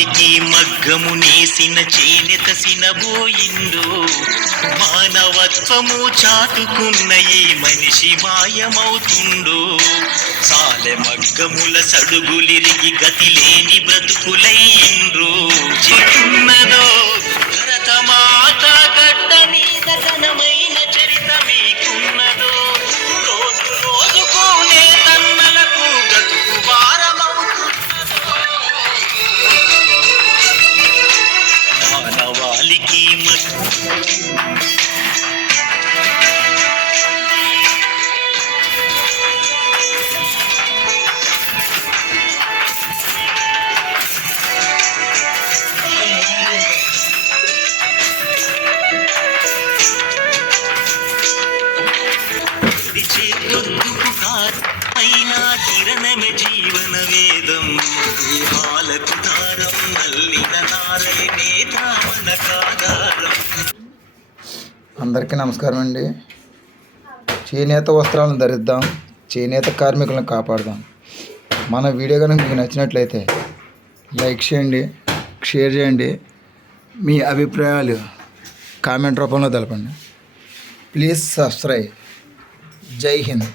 మానవాళికి మగ్గము నేసిన చేనేత సినబోయిందో, మానవత్వము చాటుకున్న ఈ మనిషి మాయమవుతుండో. సాలె మగ్గముల సడుగులిరిగి గతి లేని బ్రతుకులయ్యిండ్రో. చిన్నదో భరతమాత గడ్డ మీద ఘనమైన చరిత మీకున్నదో. రోజు రోజుకు నేతన్నలకు బ్రతుకు భారమవుతున్నదో. మానవాళికి అయినా కిరణమే జీవన వేదం. దేహాలకు దారం నల్లిన నారాయణే ధామనకాధారం. అందరికీ నమస్కారం అండి. చేనేత వస్త్రాలను ధరిద్దాం, చేనేత కార్మికులను కాపాడదాం. మన వీడియో కనుక మీకు నచ్చినట్లయితే లైక్ చేయండి, షేర్ చేయండి, మీ అభిప్రాయాలు కామెంట్ రూపంలో తెలపండి. Please subscribe. జై హింద్.